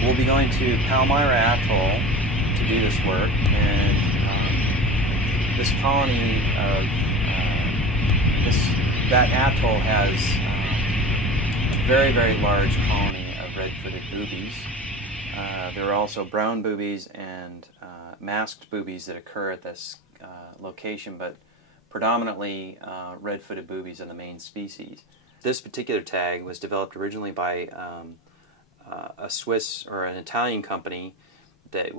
We'll be going to Palmyra Atoll to do this work, and this colony of that atoll has a very, very large colony of red-footed boobies. There are also brown boobies and masked boobies that occur at this location, but predominantly red-footed boobies are the main species. This particular tag was developed originally by a Swiss or an Italian company that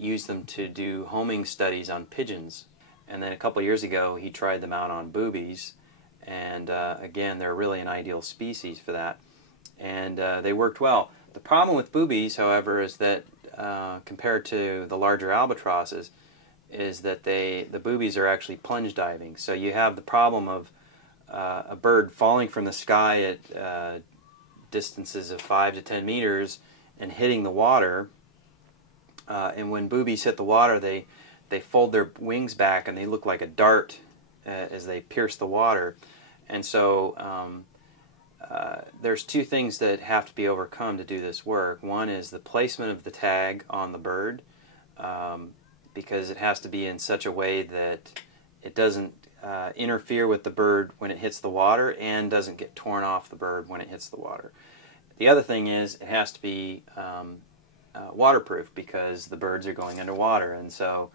used them to do homing studies on pigeons. And then a couple years ago he tried them out on boobies, and again, they're really an ideal species for that, and they worked well. The problem with boobies, however, is that compared to the larger albatrosses, is that the boobies are actually plunge diving. So you have the problem of a bird falling from the sky at distances of 5 to 10 meters and hitting the water, and when boobies hit the water, they fold their wings back and they look like a dart as they pierce the water. And so there's two things that have to be overcome to do this work. One is the placement of the tag on the bird, because it has to be in such a way that it doesn't interfere with the bird when it hits the water and doesn't get torn off the bird when it hits the water. The other thing is it has to be waterproof, because the birds are going underwater. And so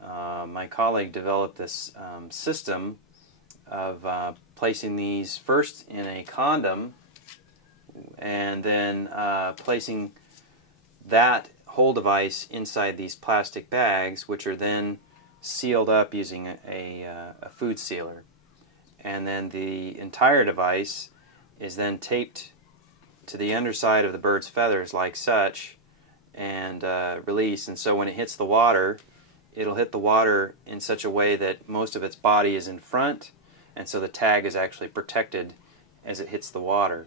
my colleague developed this system of placing these first in a condom and then placing that whole device inside these plastic bags, which are then sealed up using a food sealer. And then the entire device is then taped to the underside of the bird's feathers like such and released. And so when it hits the water, it'll hit the water in such a way that most of its body is in front, and so the tag is actually protected as it hits the water.